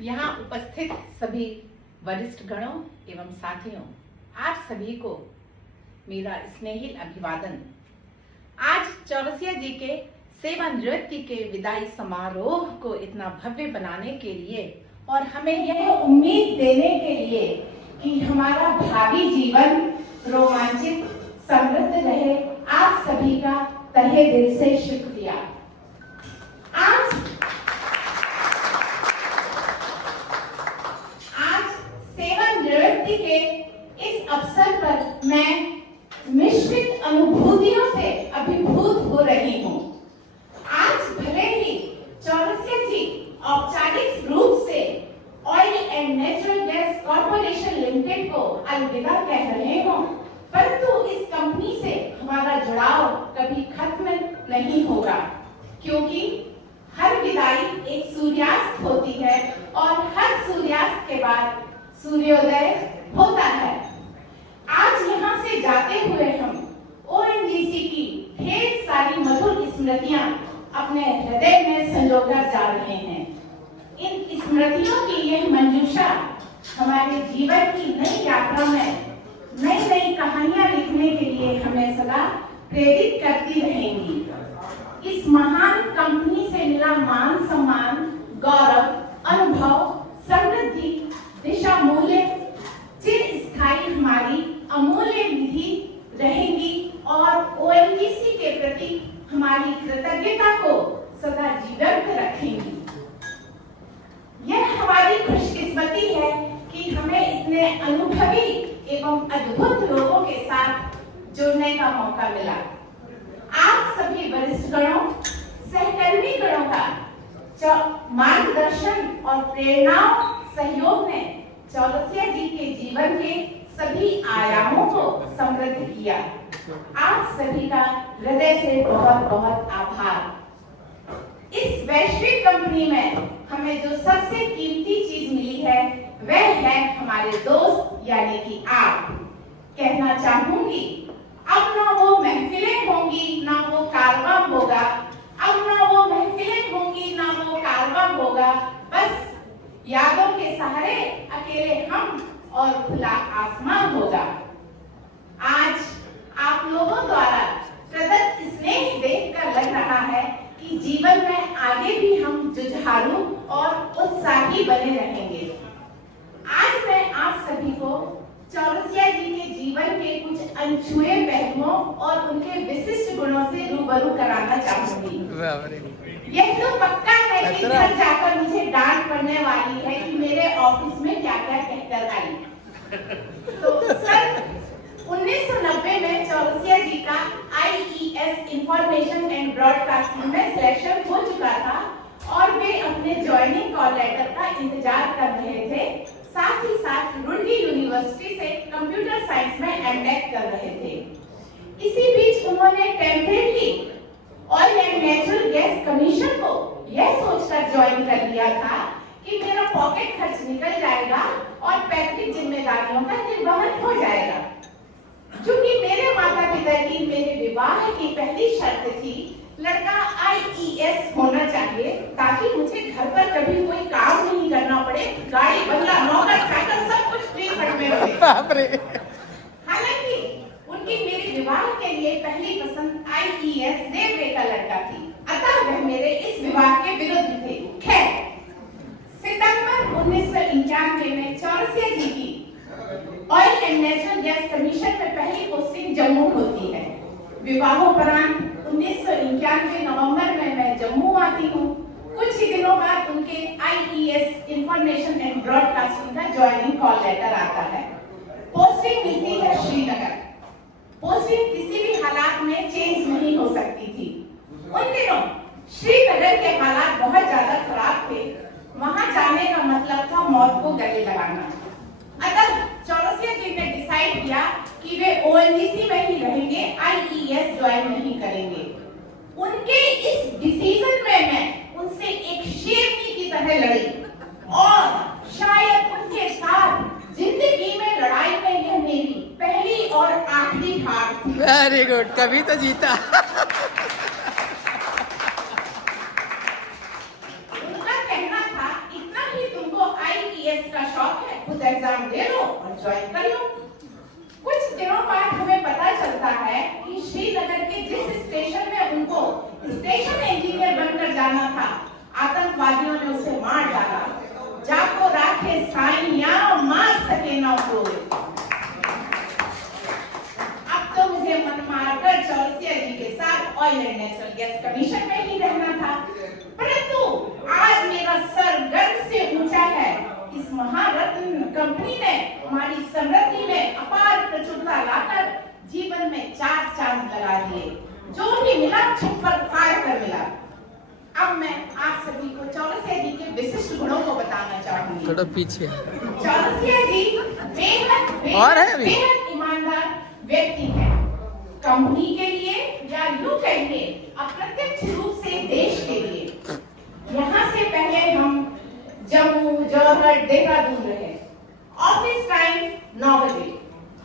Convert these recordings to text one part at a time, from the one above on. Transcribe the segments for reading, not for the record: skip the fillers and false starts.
यहाँ उपस्थित सभी वरिष्ठ गणों एवं साथियों, आप सभी को मेरा स्नेही अभिवादन। आज चौरसिया जी के सेवानिवृत्ति के विदाई समारोह को इतना भव्य बनाने के लिए और हमें यह उम्मीद देने के लिए कि हमारा भावी जीवन रोमांचित समृद्ध रहे, आप सभी का तहे दिल से शुक्रिया। आज सेवानिवृत्ति के इस अवसर पर मैं मिश्रित अनुभूतियों से अभिभूत हो रही हूँ। आज भले ही चौरसिया जी औपचारिक रूप से oil and natural gas corporation limited को अलविदा कह रहे हों, परंतु इस कंपनी से हमारा जुड़ाव कभी खत्म नहीं होगा, क्योंकि हर विदाई एक सूर्यास्त होती है और हर सूर्यास्त के बाद सूर्योदय होता है। आज यहाँ से जाते हुए हम ओएनजीसी की ढेर सारी मधुर स्मृतियां अपने हृदय में संजोकर जा रहे हैं। इन स्मृतियों की यह मंजूषा हमारे जीवन की नई यात्रा में नई नई कहानियां लिखने के लिए हमें सदा प्रेरित करती रहेंगी। इस महान कंपनी से मिला मान सम्मान, गौरव, अनुभव, समृद्धि, दिशा मूल्य चिरस्थायी हमारी अमूल्य निधि रहेंगी और ओएनजीसी के प्रति हमारी कृतज्ञता को सदा जीवंत रखेंगी। यह हमारी खुशकिस्मती है कि हमें इतने अनुभवी एवं अद्भुत लोगों के साथ जुड़ने का मौका मिला। आप सभी वरिष्ठ गणों, सहकर्मी गणों का मार्गदर्शन और प्रेरणाओं सहयोग ने चौरसिया जी के जीवन के सभी आयामों को समृद्ध किया। आप सभी का हृदय से बहुत बहुत आभार। इस वैश्विक कंपनी में हमें जो सबसे कीमती चीज मिली है वह है हमारे दोस्त यानी कि आप। कहना चाहूंगी, अब ना वो महफिलें होंगी ना वो कारवां होगा, अब ना वो महफिलें होंगी ना वो कारवां होगा, बस यादों के सहारे अकेले हम और खुला आसमान होगा। आज आप लोगों द्वारा प्रदत्त स्नेह देखकर लग रहा है कि जीवन में आगे भी हम जुझारू और उत्साही बने रहेंगे। आज मैं आप सभी को चौरसिया जी के जीवन के कुछ अनछुए पहलुओं और उनके विशिष्ट गुणों से रूबरू कराना चाहूंगी। यह तो पक्का है कि घर जाकर मुझे डांट पड़ने वाली है कि मेरे ऑफिस में क्या क्या कहकर आई। तो सन 1990 में चौरसिया जी का IES इंफॉर्मेशन एंड ब्रॉडकास्टिंग में सिलेक्शन हो चुका था और वे अपने ज्वाइनिंग कॉल लेटर का इंतजार कर रहे थे। साथ ही साथ रुड़की यूनिवर्सिटी से कंप्यूटर साइंस में एमटेक कर रहे थे। इसी बीच उन्होंने temporary oil and natural gas commission को यह सोचकर ज्वाइन कर लिया था कि मेरा पॉकेट खर्च निकल जाएगा और पैतृक जिम्मेदारियों का निर्वहन हो जाएगा। क्योंकि मेरे माता पिता की मेरे विवाह की पहली शर्त थी लड़का IES होना चाहिए ताकि मुझे घर पर कभी कोई काम नहीं करना पड़े, गाड़ी बंगला नौकर चाकर सब कुछ फ्री फंड में मिले। हालांकि उनकी मेरी विवाह के लिए पहली पसंद IES देवरे का लड़का थी, अतः वह मेरे इस विवाह के विरुद्ध थे। खैर, सितंबर 1991 में चौरसिया जी की oil and natural gas commission में पहली पोस्टिंग जम्मू होती है। विवाहोपरांत 1991 नवंबर में मैं जम्मू आती हूँ। कुछ ही दिनों बाद उनके IES इंफॉर्मेशन एंड ब्रॉडकास्टिंग का ज्वाइनिंग कॉल लेटर आता है। पोस्टिंग मिलती है श्रीनगर। पोस्टिंग किसी भी हालात में चेंज नहीं हो सकती थी। उन दिनों श्रीनगर के हालात बहुत ज्यादा खराब थे। वहां जाने का मतलब था मौत को गले लगाना। अतः चौरसिया जी ने डिसाइड किया कि वे ओएनजीसी में ही रहेंगे, IES ज्वाइन नहीं करेंगे। उनके इस डिसीजन में मैं उनसे एक शेरनी की तरह लड़ी और शायद उनके साथ जिंदगी में लड़ाई में यह मेरी पहली और आखिरी हार थी। वेरी गुड, कभी तो जीता। उनका कहना था, इतना ही तुमको आईएएस का शौक है, खुद एग्जाम दे लो और ज्वाइन कर लो। कुछ दिनों बाद हमें पता चलता है कि श्रीनगर के जिस स्टेशन में उनको स्टेशन इंजीनियर बनकर जाना था, आतंकवादियों ने उसे मार डाला। जाको राखे साइया मार सके ना को। अब तो मुझे मन मारकर चौरसिया जी के साथ oil and natural gas commission में ही रहना था, परंतु आज मेरा सर गर्व से ऊंचा है। इस महारत्न कंपनी ने हमारी समृद्धि में अपार प्रचुरता लाकर जीवन में 4 चांद लगा दिए। जो भी मिला छप्पर फाड़ कर मिला। अब मैं आप सभी को चौरसिया जी के विशिष्ट गुणों को बताना चाहूंगी। थोड़ा पीछे। चौरसिया जी बेहद और है अभी? बेहद ईमानदार व्यक्ति हैं। कंपनी के लिए या यूं कहिए अप्रत्यक्ष रूप से देश के लिए। यहाँ से पहले हम जम्मू, जोरहट, देहरादून रहे। ऑफिस टाइम 9 बजे,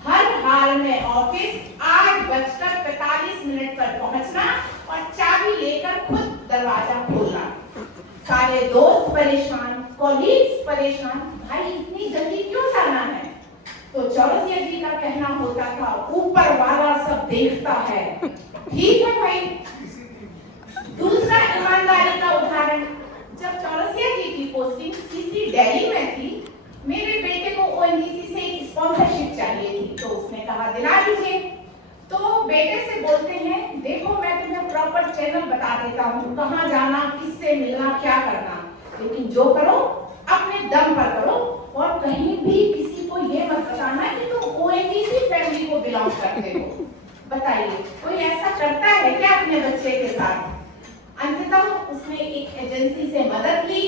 हर हाल में ऑफिस 8:45 पर पहुंचना और चाबी लेकर खुद दरवाजा खोलना। सारे दोस्त परेशान, कॉलीग्स परेशान, भाई इतनी जल्दी क्यों जाना है? तो चौरसिया जी का कहना होता था, ऊपर वाला सब देखता है। ठीक है भाई। दूसरा ईमानदारी का उदाहरण, जब चौरसिया जी की पोस्टिंग सीसी दिल्ली में थी, मेरे बेटे को ओएनजीसी से एक स्पॉन्सरशिप चाहिए थी, तो उसने कहा दिला दीजिए। तो बेटे से बोलते हैं, देखो मैं तुम्हें प्रॉपर चैनल बता देता हूँ, कहाँ जाना, किससे मिलना, क्या करना, लेकिन जो करो अपने दम पर करो और कहीं भी किसी को ये मत बताना कि तुम ओएनजीसी फैमिली को बिलोंग करते हो। बताइए कोई ऐसा करता है क्या अपने बच्चे के साथ? अंततः उसने एक एजेंसी से मदद ली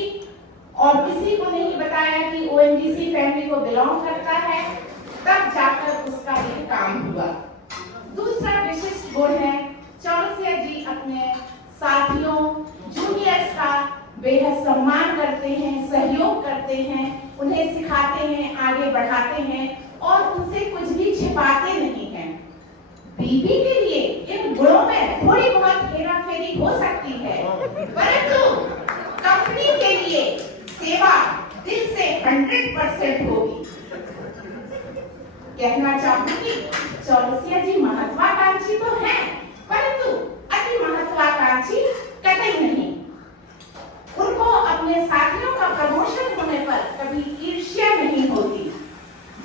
और किसी को नहीं बताया कि ओएनजीसी फैमिली को बिलोंग करता है, तब जाकर उसका ये काम हुआ। दूसरा विशिष्ट गुण है, चौरसिया जी अपने साथियों, जूनियर्स का बेहद सम्मान करते हैं, सहयोग करते हैं, उन्हें सिखाते हैं, आगे बढ़ाते हैं और उनसे कुछ भी छिपाते नहीं हैं। बीबी के लिए इन गुणों में थोड़ी बहुत हेराफेरी हो सकती है, परंतु कंपनी के लिए सेवा दिल से 100% होगी। कहना चाहूंगी, चौरसिया जी महत्वाकांक्षी तो हैं, परंतु अति महत्वाकांक्षी कतई नहीं। उनको अपने साथियों का प्रमोशन होने पर कभी ईर्ष्या नहीं होती।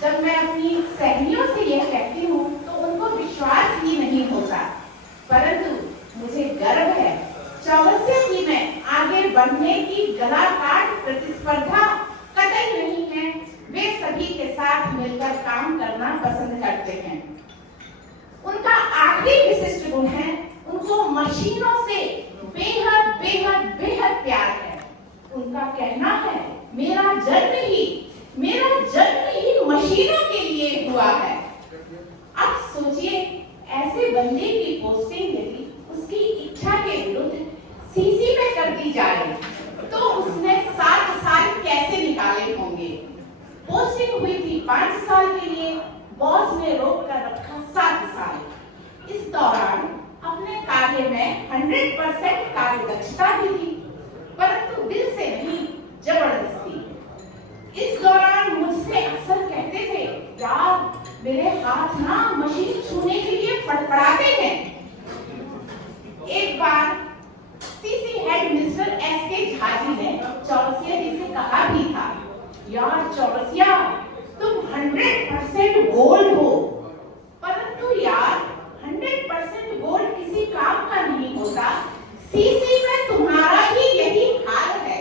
जब मैं अपनी सहेलियों से यह कहती हूँ तो उनको विश्वास ही नहीं होता, परंतु मुझे गर्व है चौरसिया जी में आगे बढ़ने की गला काट प्रतिस्पर्धा कतई नहीं है। वे सभी के साथ मिलकर काम करना पसंद करते हैं। उनका आखिरी विशिष्ट गुण है, उनको मशीनों से बेहद बेहद बेहद प्यार है। उनका कहना है, मेरा जन्म ही मशीनों के लिए हुआ है। अब सोचिए, ऐसे बंदे की पोस्टिंग यदि उसकी इच्छा के विरुद्ध सीसी में कर दी जाए तो उसने 7 साल कैसे निकाले होंगे? पोस्टिंग हुई थी 5 साल के लिए, बॉस ने रोक कर रखा 7 साल। इस दौरान अपने कार्य में 100% कार्य दक्षता भी थी, परंतु दिल से नहीं, जबरदस्ती। इस दौरान मुझसे अक्सर कहते थे, यार मेरे हाथ ना मशीन छूने के लिए फड़फड़ाते हैं। एक बार CC head mister SK Jha ji ने चौरसिया जी से कहा भी था, यार चौरसिया तुम 100% गोल्ड हो, परंतु यार 100% गोल्ड किसी काम का नहीं होता, सीसी में तुम्हारा ही यही हाल है।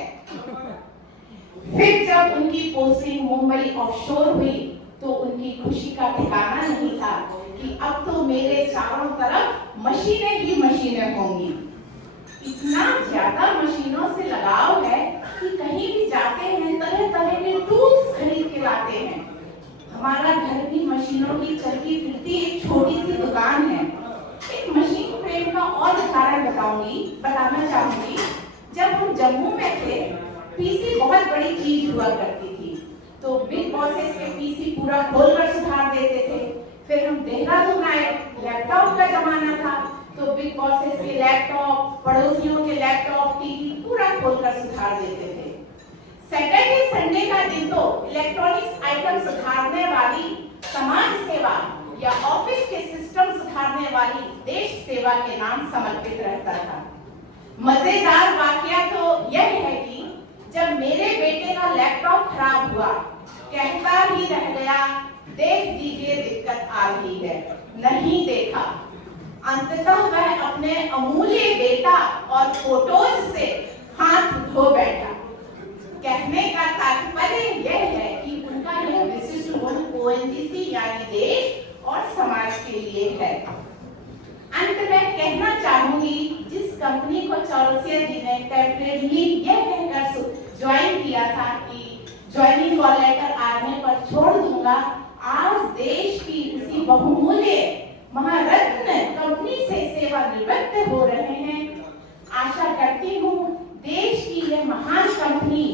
फिर जब उनकी पोस्टिंग मुंबई ऑफशोर हुई तो उनकी खुशी का ठिकाना नहीं था कि अब तो मेरे चारों तरफ मशीनें ही मशीनें होंगी। इतना ज्यादा मशीनों से लगाव है कि कहीं भी जाते हैं तरह तरह के टूल्स खरीद के लाते हैं। हमारा घर भी मशीनों की चलती फिरती एक छोटी सी दुकान है। एक मशीन प्रेम का और उदाहरण बताना चाहूंगी। जब हम जम्मू में थे, पीसी बहुत बड़ी चीज हुआ करती थी, तो बिग बॉसेस के पीसी पूरा खोलकर सुधार देते थे। फिर हम देहरादून आए, लैपटॉप का जमाना था, तो बिग बॉसेस के लैपटॉप, पड़ोसियों के लैपटॉप, टीवी पूरा खोलकर सुधार देते थे। सैटरडे संडे का का दिन तो इलेक्ट्रॉनिक्स आइटम सुधारने वाली समाज सेवा या ऑफिस के सिस्टम सुधारने वाली देश सेवा के नाम समर्पित रहता था। मजेदार वाकया तो यह है कि जब मेरे बेटे का लैपटॉप खराब हुआ, कहता ही रह गया, देख दीजिए दिक्कत आ रही है, नहीं देखा। अंततः वह अपने अमूल्य डेटा और फोटोज से हाथ धो बैठा। कहने का तात्पर्य यह है कि उनका यह विशिष्ट गुण ओएनजीसी यानी देश और समाज के लिए है। अंत में कहना चाहूंगी, जिस कंपनी को चौरसिया जी ने टेम्परेरीली यह कहकर ज्वाइन किया था कि ज्वाइनिंग कॉल लेटर आने पर छोड़ दूंगा, आज देश की उसी बहुमूल्य महारत्न कंपनी से सेवानिवृत्त हो रहे हैं। आशा करती हूँ देश की यह महान कंपनी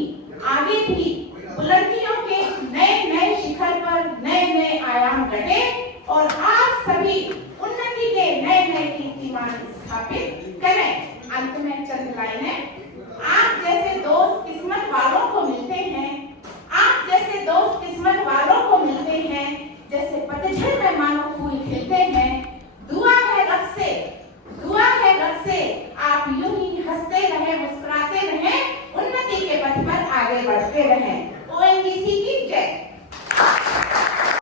आगे भी बुलंदियों के नए नए शिखर पर नए नए आयाम गढ़े और आप सभी उन्नति के नए नए कीर्तिमान स्थापित करें। अंत में चंद लाइनें।